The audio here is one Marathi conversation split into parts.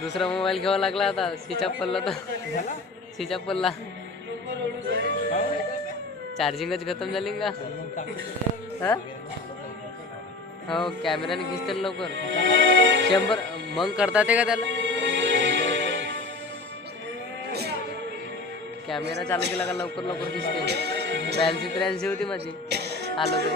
दुसरा मोबाईल घ्यावा लागला आता. स्विच ऑफ पडला तर स्विच ऑफ पडला. चार्जिंगच खतम झाली का? हा हो कॅमेराने खिचते लवकर 100 मग करतात का त्याला. कॅमेरा चालू केला का लवकर लवकर दिसते. 82-83 होती माझी. आलो ते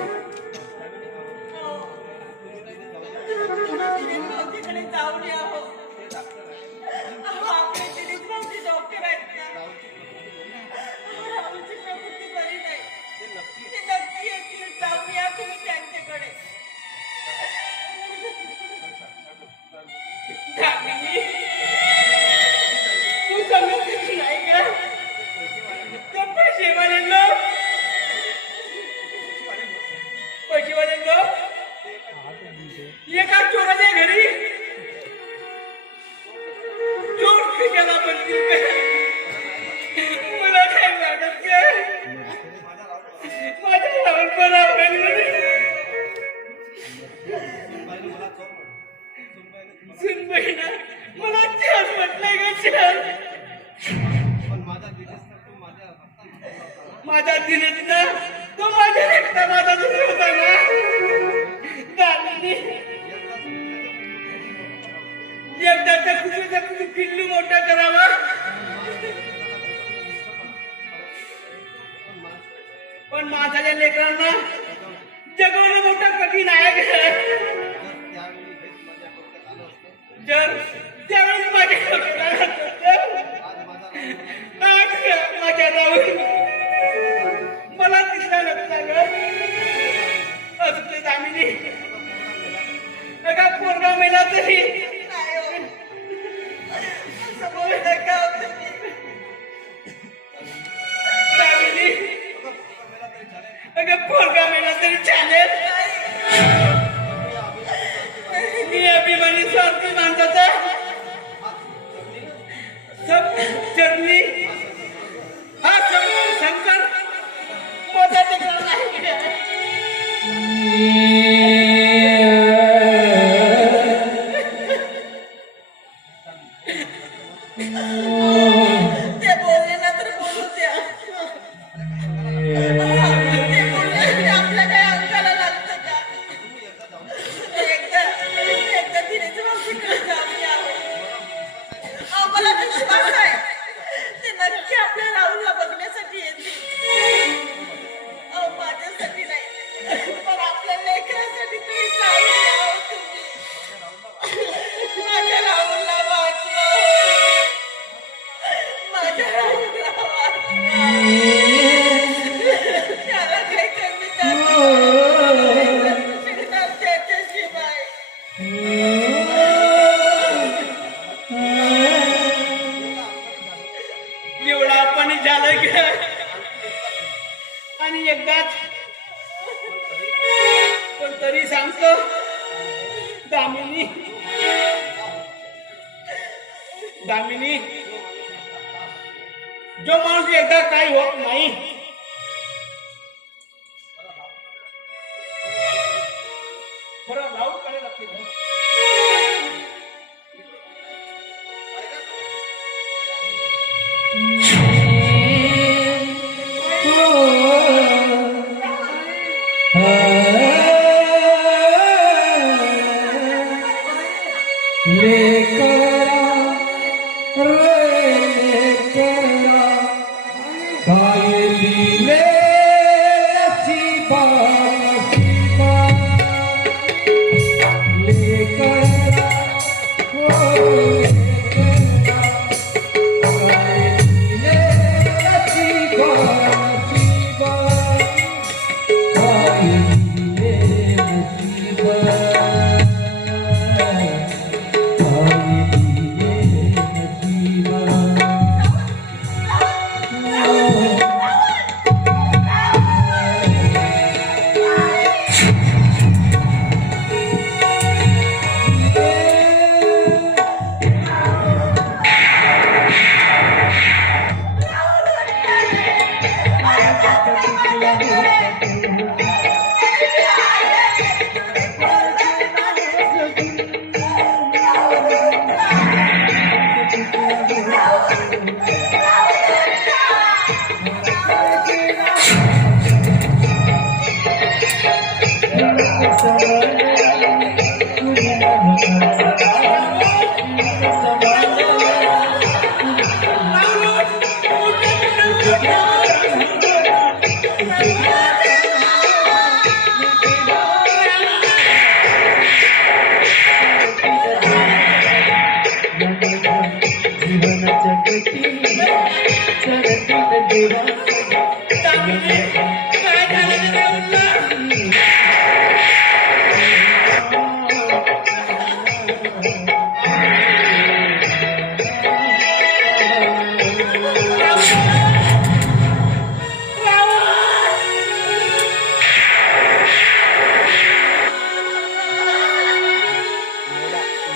माझा दिनेश ना तो माझ्या एकटा माझा दिनेश होता ना. एकदा कुठे किल्लू मोठा करावा. पण माझ्या लेकरांना जगवणं मोठं कठीण आहे. जर त्यावेळेस माझ्या राहून मला दिसला नसता ग. असते दामिनी एका पोरगा मेला तरी दामिनी अगं पोरगा मेला तरी चालेल. मी अभिमानी स्वार्थी माणसाचा सब चरणी हा शंकर मदत करणार. आणि एकदाच पण तरी सांगतो दामिनी दामिनी जो माणूस एकदा काही होत नाही बरं लावून करायला लागते.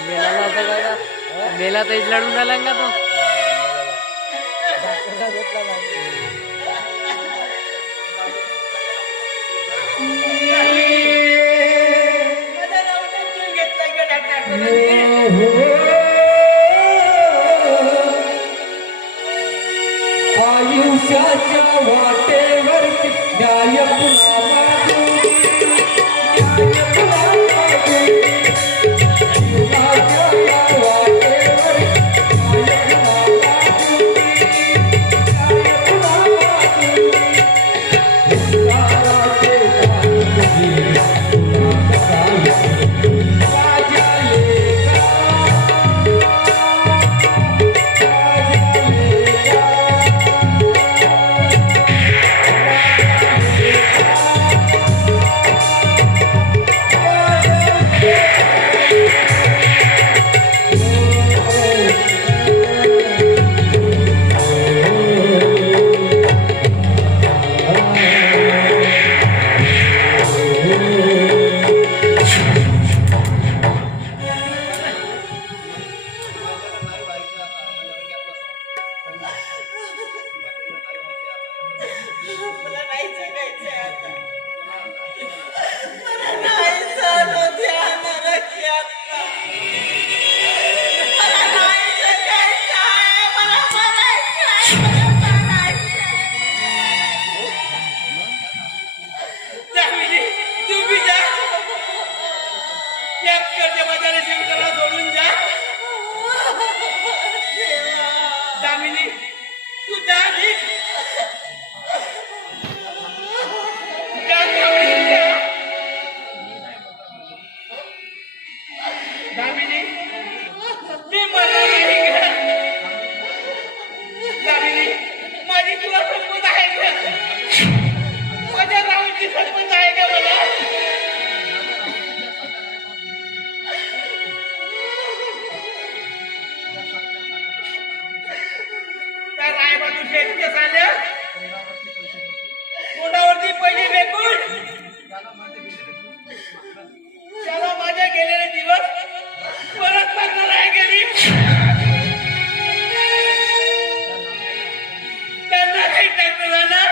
मेला आता काय ना मेला तर लढून राहिला का तो आयुष्याच्या वाटेवरती न्याय सोडून जा दामिनी तू जा दामिनी मी मला नाही का दामिनी माझी तुला संपत आहे का माझ्या राहूची संपत आहे का मला रायबाजू शेतके झाल्या कोणावरती पहिले बेकून त्याला माझे गेलेले दिवस परत मागणार आहे गेली त्यांना काही टाकलं ना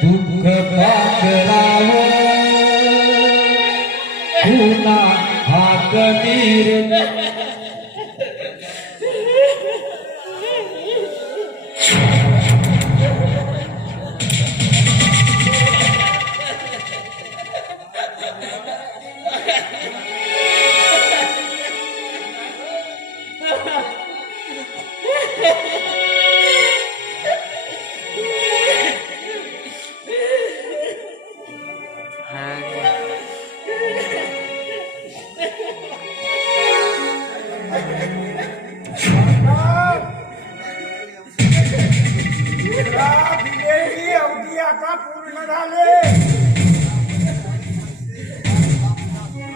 दुःख पाकराव पुन्हा हाक मीर अवधी आता पूर्ण झाले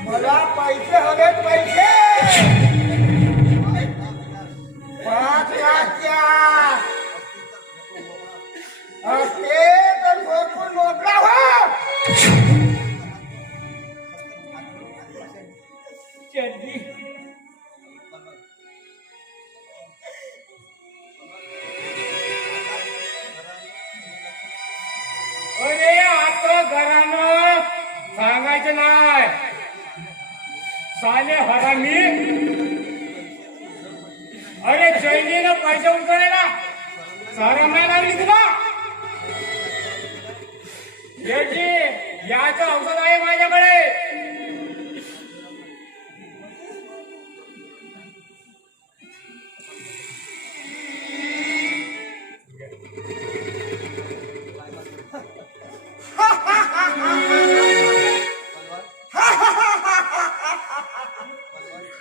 मला पैसे हवेत पैसे 5 लाखच्या असते तर भरपूर मोकळा हो चड्डी अरे आता घरानं सांगायचं रडायचं नाही. साले हरामी. अरे जैनीनं पैसे उचलले ना, शरम नाही लागली तुला? शेठजी, याचं औषध आहे माझ्याकडे.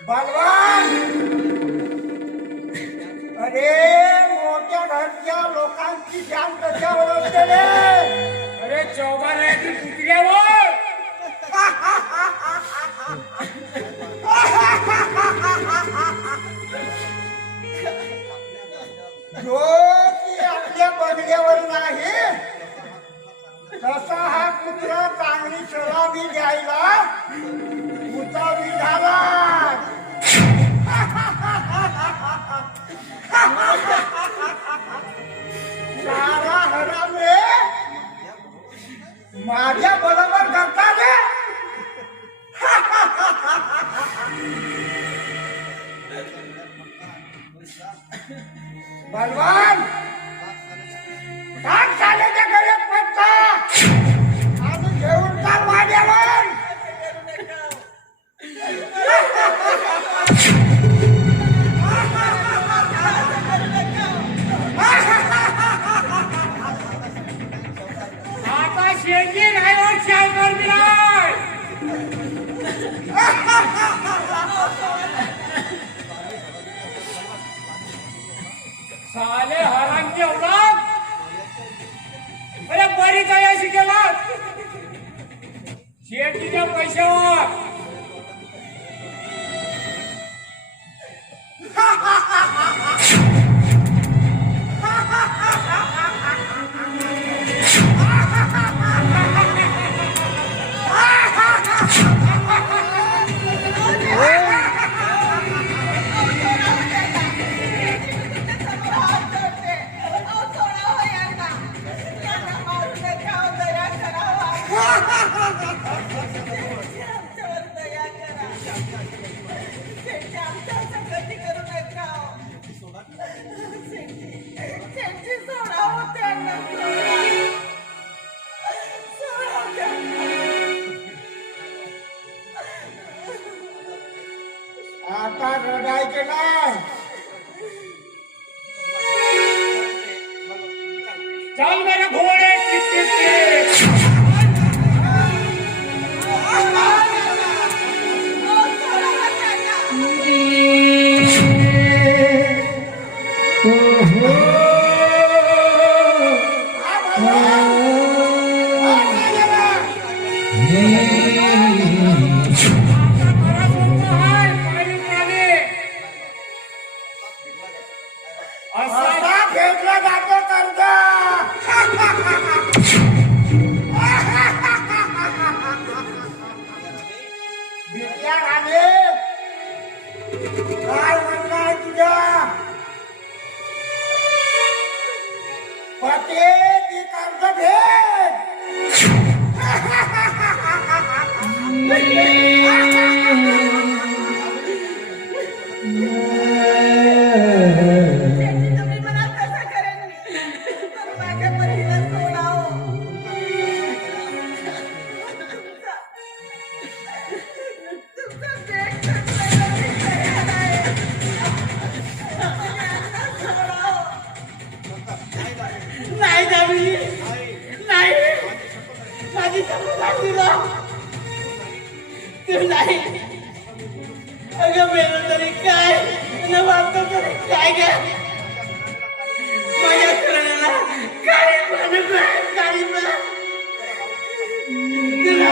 बलवान, अरे मोठ्या घरच्या लोकांची जान कशावर असते रे? अरे चौबाराची पुतळ्यावर. जो की आपल्या बंगल्यावर नाही तसा हा कुत्रा चांगली सलामी द्यायला उतावी झाला. सारा हराम रे माझ्या बरोबर करता रे. बलवान, टाक साल्याच्या गळ्यात पट्टा आणि घेऊन चाल माझ्यावर. आता शेठजी नाही होत शाळकर बिराय. साले हरामची औलाद. अरे बरी तयारी केला शेठजीच्या पैशावर. आता रडायचे नाही. चल मेरे घोड़े टिक टिक टिक. असा फेकला जातो कर्ज. बिट्या राणे, काय म्हणणं आहे तुझ्या? पते ती कर्ज भेट. तुम्ही मला कसं करेन मी? पण माझ्या पतीला सोडावं. तुमचा भेट करायला मी तयार आहे. तुम्ही आता सोडावं. नाही दामिनी, नाही. माझी शपथ दिला तू नाही. अगं मेलं तरी काय न वाचतो तरी काय ग? माझ्या करण्याला काय काळी तुला